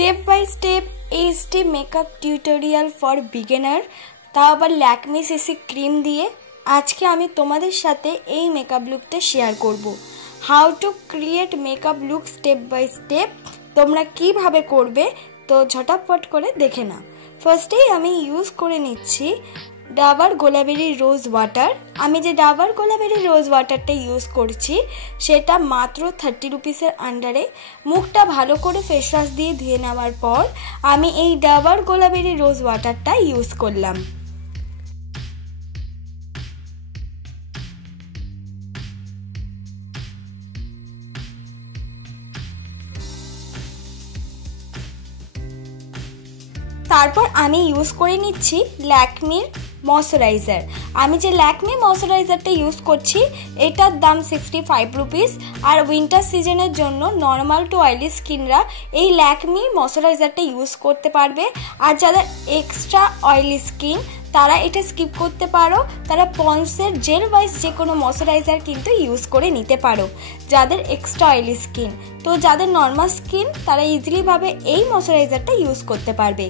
Step by step HD makeup tutorial for beginner তাও আবার Lakme CC cream দিয়ে আজকে আমি তোমাদের সাথে এই মেকআপ লুকটা শেয়ার করব। How to create makeup look step by step তোমরা কিভাবে করবে তো ঝটাফট করে দেখে নাও। ফার্স্টেই আমি ইউজ করে নিচ্ছি ডাবার গোলাবেরি রোজ ওয়াটার। আমি যে ডাবার গোলাবেরি রোজ ওয়াটারটা ইউজ করছি সেটা মাত্র 30 রুপিসের আন্ডারে। মুখটা ভালো করে ফেস ওয়াশ দিয়ে ধুয়ে নেওয়ার পর আমি এই ডাবার গোলাবেরি রোজ ওয়াটারটা ইউজ করলাম। তারপর আমি ইউজ করে নিচ্ছি ল্যাকমের ময়শ্চারাইজার। আমি যে ল্যাকমে ময়শ্চারাইজারটা ইউজ করছি এটার দাম 65 রুপিস। আর উইন্টার সিজনের জন্য নর্মাল টু অয়েলি স্কিনরা এই ল্যাকমে ময়শ্চারাইজারটা ইউজ করতে পারবে। আর যাদের এক্সট্রা অয়েলি স্কিন তারা এটা স্কিপ করতে পারো, তারা পন্ডসের জেল ওয়াইজ যে কোনো ময়শ্চারাইজার কিন্তু ইউজ করে নিতে পারো যাদের এক্সট্রা অয়েলি স্কিন। তো যাদের নর্মাল স্কিন তারা ইজিলিভাবে এই ময়শ্চারাইজারটা ইউজ করতে পারবে।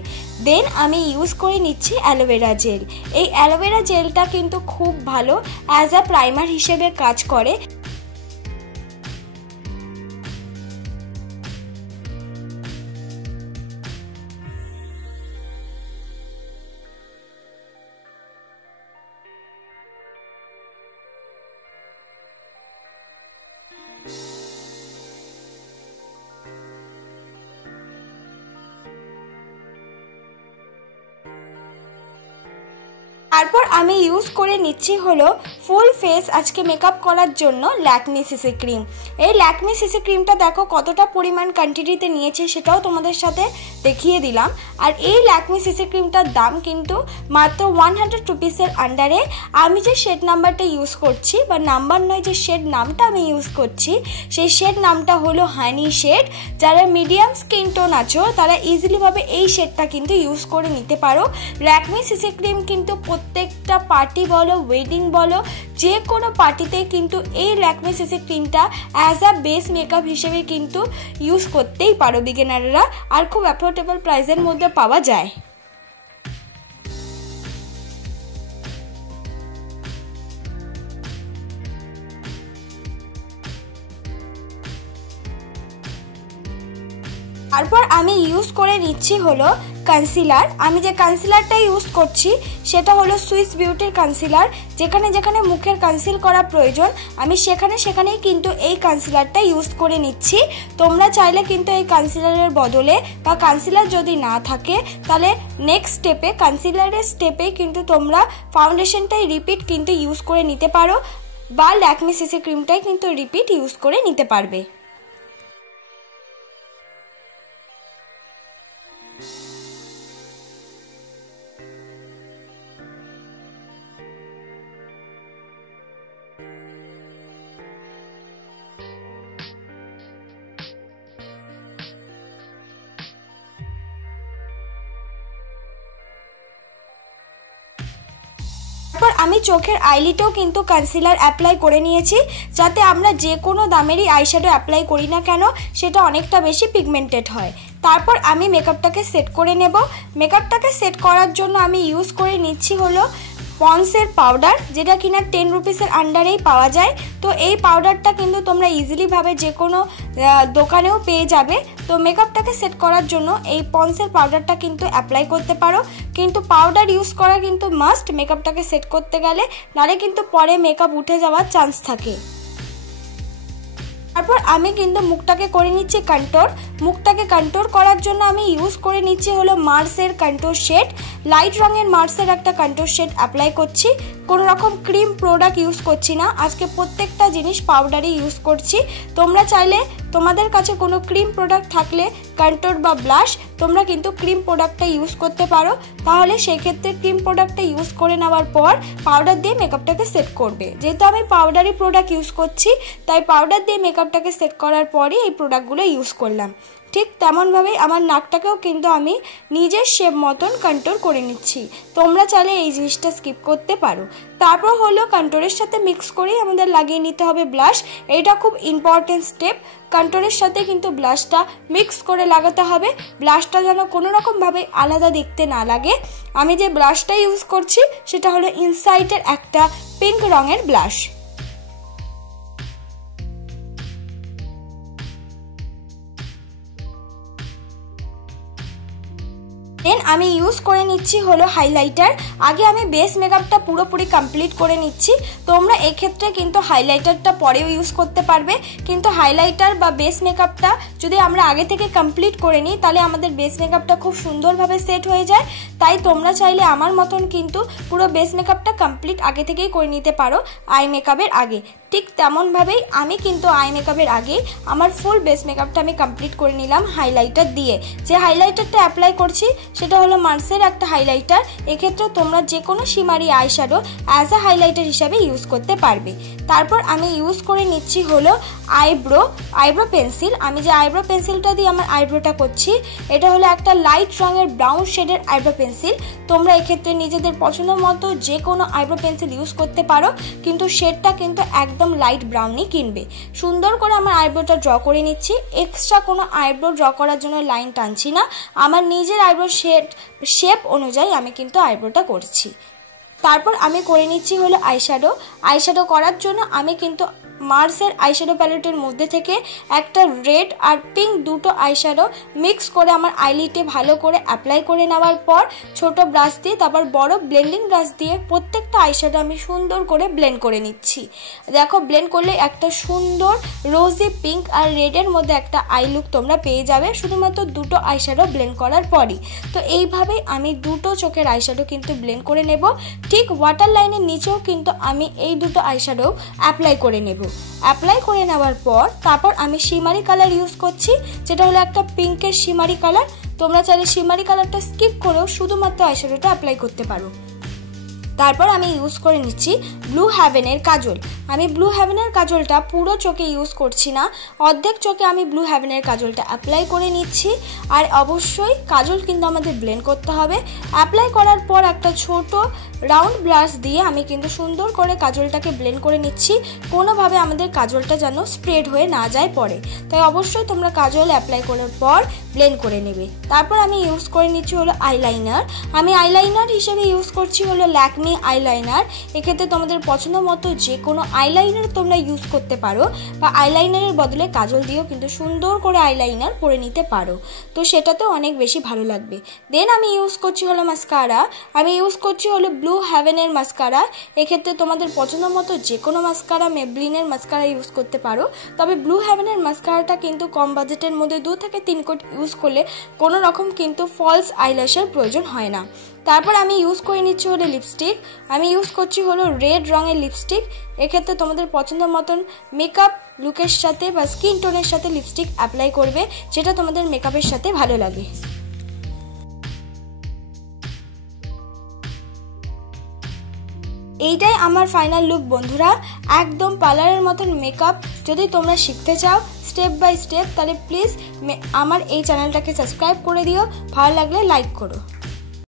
দেন আমি ইউজ করে নিচ্ছি অ্যালোভেরা জেল। এই অ্যালোভেরা জেলটা কিন্তু খুব ভালো অ্যাজ আ প্রাইমার হিসেবে কাজ করে। তারপর আমি ইউজ করে নিচ্ছি হলো ফুল ফেস আজকে মেকআপ করার জন্য ল্যাকমে সিসি ক্রিম। এই ল্যাকমে সিসি ক্রিমটা দেখো কতটা পরিমাণ কোয়ান্টিটিতে নিয়েছে সেটাও তোমাদের সাথে দেখিয়ে দিলাম। আর এই ল্যাকমে সিসি ক্রিমটার দাম কিন্তু মাত্র 100 রুপিসের আন্ডারে। আমি যে শেড নাম্বারটা ইউজ করছি বা নাম্বার নয়, যে শেড নামটা আমি ইউজ করছি সেই শেড নামটা হলো হানি শেড। যারা মিডিয়াম স্কিন টোন আছো তারা ইজিলিভাবে এই শেডটা কিন্তু ইউজ করে নিতে পারো। ল্যাকমে সিসি ক্রিম কিন্তু প্রত্যেকটা পার্টি বলো, ওয়েডিং বলো, যে কোনো পার্টিতে কিন্তু এই ল্যাকমে সিসি ক্রিমটা অ্যাজ আ বেস মেকআপ হিসেবে কিন্তু ইউজ করতেই পারো বিগিনাররা। আর খুব অ্যাফোর্ডেবল প্রাইসের মধ্যে পাওয়া যায়। তারপর আমি ইউজ করে নিচ্ছি হলো কনসিলার। আমি যে কনসিলারটা ইউজ করছি সেটা হলো সুইস বিউটির কনসিলার। যেখানে যেখানে মুখের কনসিল করা প্রয়োজন আমি সেখানেই কিন্তু এই কনসিলারটা ইউজ করে নিচ্ছি। তোমরা চাইলে কিন্তু এই কনসিলারের বদলে বা কনসিলার যদি না থাকে তাহলে নেক্সট স্টেপে কনসিলারের স্টেপে কিন্তু তোমরা ফাউন্ডেশনটাই রিপিট কিন্তু ইউজ করে নিতে পারো বা ল্যাকমে সিসি ক্রিমটাই কিন্তু রিপিট ইউজ করে নিতে পারবে। তারপর আমি চোখের আইলিটেও কিন্তু কনসিলার অ্যাপ্লাই করে নিয়েছি, যাতে আমরা যে কোনো দামেরই আইশ্যাডো অ্যাপ্লাই করি না কেন সেটা অনেকটা বেশি পিগমেন্টেড হয়। তারপর আমি মেকআপটাকে সেট করে নেব। মেকআপটাকে সেট করার জন্য আমি ইউজ করে নিচ্ছি হলো পন্ডসের পাউডার, যেটা কিনা 10 রুপিসের আন্ডারেই পাওয়া যায়। তো এই পাউডারটা কিন্তু তোমরা ইজিলিভাবে যে কোনো দোকানেও পেয়ে যাবে। তো মেকআপটাকে সেট করার জন্য এই পন্ডসের পাউডারটা কিন্তু অ্যাপ্লাই করতে পারো, কিন্তু পাউডার ইউজ করা কিন্তু মাস্ট মেকআপটাকে সেট করতে গেলে, নাহলে কিন্তু পরে মেকআপ উঠে যাওয়ার চান্স থাকে। তারপর আমি কিন্তু মুখটাকে করে নিচ্ছি কন্ট্যুর। মুখটাকে কন্ট্যুর করার জন্য আমি ইউজ করে নিচ্ছি হলো মার্সের কন্ট্যুর শেড। লাইট রঙের মার্সের একটা কন্ট্যুর শেড অ্যাপ্লাই করছি। কোনো রকম ক্রিম প্রোডাক্ট ইউজ করছি না, আজকে প্রত্যেকটা জিনিস পাউডারই ইউজ করছি। তোমরা চাইলে তোমাদের কাছে কোনো ক্রিম প্রোডাক্ট থাকলে কন্ট্যুর বা ব্লাশ তোমরা কিন্তু ক্রিম প্রোডাক্টটা ইউজ করতে পারো। তাহলে সেই ক্ষেত্রে ক্রিম প্রোডাক্টটা ইউজ করে নেওয়ার পর পাউডার দিয়ে মেকআপটাকে সেট করবে। যেহেতু আমি পাউডারি প্রোডাক্ট ইউজ করছি তাই পাউডার দিয়ে মেকআপটাকে সেট করার পরই এই প্রোডাক্টগুলো ইউজ করলাম। ঠিক তেমনভাবেই আমার নাকটাকেও কিন্তু আমি নিজের শেপ মতন কন্ট্রোল করে নিচ্ছি। তোমরা চাইলে এই জিনিসটা স্কিপ করতে পারো। তারপর হলো কন্ট্রোলের সাথে মিক্স করে আমাদের লাগিয়ে নিতে হবে ব্লাশ। এটা খুব ইম্পর্টেন্ট স্টেপ। কন্ট্রোলের সাথে কিন্তু ব্লাশটা মিক্স করে লাগাতে হবে। ব্লাশটা যেন কোনো রকমভাবে আলাদা দেখতে না লাগে। আমি যে ব্লাশটা ইউজ করছি সেটা হলো ইনসাইটের একটা পিঙ্ক রঙের ব্লাশ। দেন আমি ইউজ করে নিচ্ছি হলো হাইলাইটার। আগে আমি বেস মেকআপটা পুরোপুরি কমপ্লিট করে নিচ্ছি। তোমরা এক্ষেত্রে কিন্তু হাইলাইটারটা পরেও ইউজ করতে পারবে, কিন্তু হাইলাইটার বা বেস মেকআপটা যদি আমরা আগে থেকে কমপ্লিট করে নিই তাহলে আমাদের বেস মেকআপটা খুব সুন্দরভাবে সেট হয়ে যায়। তাই তোমরা চাইলে আমার মতন কিন্তু পুরো বেস মেকআপটা কমপ্লিট আগে থেকেই করে নিতে পারো আই মেকআপের আগে। ঠিক তেমনভাবেই আমি কিন্তু আই মেকআপের আগে আমার ফুল বেস মেকআপটা আমি কমপ্লিট করে নিলাম হাইলাইটার দিয়ে। যে হাইলাইটারটা অ্যাপ্লাই করছি সেটা হলো মার্সের একটা হাইলাইটার। এক্ষেত্রে তোমরা যে কোনো শিমারি আইশ্যাডো অ্যাজ আ হাইলাইটার হিসাবে ইউজ করতে পারবে। তারপর আমি ইউজ করে নিচ্ছি হলো আইব্রো পেন্সিল। আমি যে আইব্রো পেন্সিলটা দিয়ে আমার আইব্রোটা করছি এটা হলো একটা লাইট রঙের ব্রাউন শেডের আইব্রো পেন্সিল। তোমরা এক্ষেত্রে নিজেদের পছন্দ মতো যে কোনো আইব্রো পেন্সিল ইউজ করতে পারো, কিন্তু শেডটা কিন্তু একদম লাইট ব্রাউনই কিনবে। সুন্দর করে আমার আইব্রোটা ড্র করে নিচ্ছি। এক্সট্রা কোনো আইব্রো ড্র করার জন্য লাইন টানছি না, আমার নিজের আইব্রো শেপ অনুযায়ী আমি কিন্তু আইব্রোটা করছি। তারপর আমি করে নিচ্ছি হলো আইশ্যাডো করার জন্য আমি কিন্তু মার্সের আইশ্যাডো প্যালেটের মধ্যে থেকে একটা রেড আর পিঙ্ক দুটো আইশ্যাডো মিক্স করে আমার আইলিটে ভালো করে অ্যাপ্লাই করে নেওয়ার পর ছোট ব্রাশ দিয়ে তারপর বড় ব্লেন্ডিং ব্রাশ দিয়ে প্রত্যেকটা আইশ্যাডো আমি সুন্দর করে ব্লেন্ড করে নিচ্ছি। দেখো ব্লেন্ড করলে একটা সুন্দর রোজি পিঙ্ক আর রেডের মধ্যে একটা আই লুক তোমরা পেয়ে যাবে শুধুমাত্র দুটো আইশ্যাডো ব্লেন্ড করার পরই। তো এইভাবেই আমি দুটো চোখের আইশ্যাডো কিন্তু ব্লেন্ড করে নেব। ঠিক ওয়াটার লাইনের নিচেও কিন্তু আমি এই দুটো আইশ্যাডো অ্যাপ্লাই করে নেব। অ্যাপ্লাই করে নেওয়ার পর তারপর আমি শিমারি কালার ইউজ করছি, যেটা হলো একটা পিঙ্কের শিমারি কালার। তোমরা চাইলে শিমারি কালারটা স্কিপ করেও শুধুমাত্র আইশ্যাডোটা অ্যাপ্লাই করতে পারো। তারপর আমি ইউজ করে নিচ্ছি ব্লু হেভেনের কাজল। আমি ব্লু হেভেনের কাজলটা পুরো চোখে ইউজ করছি না, অর্ধেক চোখে আমি ব্লু হেভেনের কাজলটা অ্যাপ্লাই করে নিচ্ছি। আর অবশ্যই কাজল কিন্তু আমাদের ব্লেন্ড করতে হবে। অ্যাপ্লাই করার পর একটা ছোট রাউন্ড ব্রাশ দিয়ে আমি কিন্তু সুন্দর করে কাজলটাকে ব্লেন্ড করে নিচ্ছি, কোনোভাবে আমাদের কাজলটা যেন স্প্রেড হয়ে না যায় পরে। তাই অবশ্যই তোমরা কাজল অ্যাপ্লাই করার পর ব্লেন্ড করে নেবে। তারপর আমি ইউজ করে নিচ্ছি হলো আইলাইনার। আমি আইলাইনার হিসেবে ইউজ করছি হলো ল্যাকমে আইলাইনার। এক্ষেত্রে তোমাদের পছন্দ মতো যে কোনো আইলাইনার তোমরা ইউজ করতে পারো, বা আইলাইনারের বদলে কাজল দিয়েও কিন্তু সুন্দর করে আইলাইনার পরে নিতে পারো, তো সেটাতে অনেক বেশি ভালো লাগবে। দেন আমি ইউজ করছি হলো মাস্কারা। আমি ইউজ করছি হলো ব্লু হেভেনের মাস্কারা। এক্ষেত্রে তোমাদের পছন্দ মতো যে কোনো মাস্কারা, মেবলিনের মাস্কারা ইউজ করতে পারো, তবে ব্লু হেভেনের মাস্কারাটা কিন্তু কম বাজেটের মধ্যে 2 থেকে 3 কোট ইউজ করলে কোনো রকম কিন্তু ফলস আইল্যাশের প্রয়োজন হয় না। তারপর আমি ইউজ করে নিচ্ছি হলো লিপস্টিক। আমি ইউজ করছি হলো রেড রঙের লিপস্টিক। এক্ষেত্রে তোমাদের পছন্দ মতন মেকআপ লুকের সাথে বা স্কিন টোনের সাথে লিপস্টিক অ্যাপ্লাই করবে, যেটা তোমাদের মেকআপের সাথে ভালো লাগে। এইটাই আমার ফাইনাল লুক বন্ধুরা, একদম পার্লারের মতন মেকআপ। যদি তোমরা শিখতে চাও স্টেপ বাই স্টেপ তাহলে প্লিজ আমার এই চ্যানেলটাকে সাবস্ক্রাইব করে দিও, ভালো লাগলে লাইক করো।